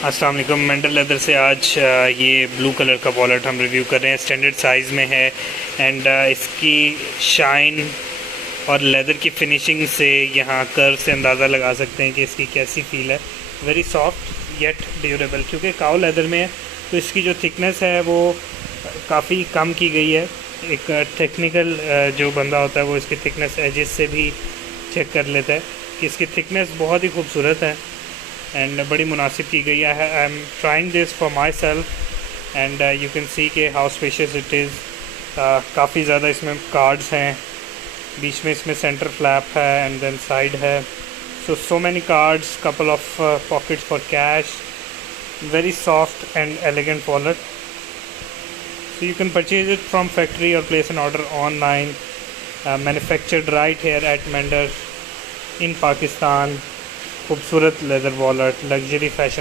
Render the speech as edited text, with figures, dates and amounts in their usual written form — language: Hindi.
अस्सलाम वालेकुम। मेंडर लेदर से आज ये ब्लू कलर का वॉलेट हम रिव्यू कर रहे हैं। स्टैंडर्ड साइज़ में है एंड इसकी शाइन और लेदर की फिनिशिंग से यहाँ कर्व से अंदाज़ा लगा सकते हैं कि इसकी कैसी फील है। वेरी सॉफ्ट येट ड्यूरेबल, क्योंकि काऊ लेदर में है तो इसकी जो थिकनेस है वो काफ़ी कम की गई है। एक टेक्निकल जो बंदा होता है वो इसकी थिकनेस एजेस से भी चेक कर लेता है कि इसकी थिकनेस बहुत ही खूबसूरत है एंड बड़ी मुनासिब की गई है। I am trying this for my self and you can see के हाउ स्पेशियस इट इज़। काफ़ी ज़्यादा इसमें कार्ड्स हैं, बीच में इसमें सेंटर फ्लैप है एंड देन साइड है। So many cards, couple of pockets for cash, very soft and elegant wallet. So you can purchase it from factory or place an order online. Manufactured right here at Mender in Pakistan. खूबसूरत लेदर वॉलेट, लग्जरी फैशन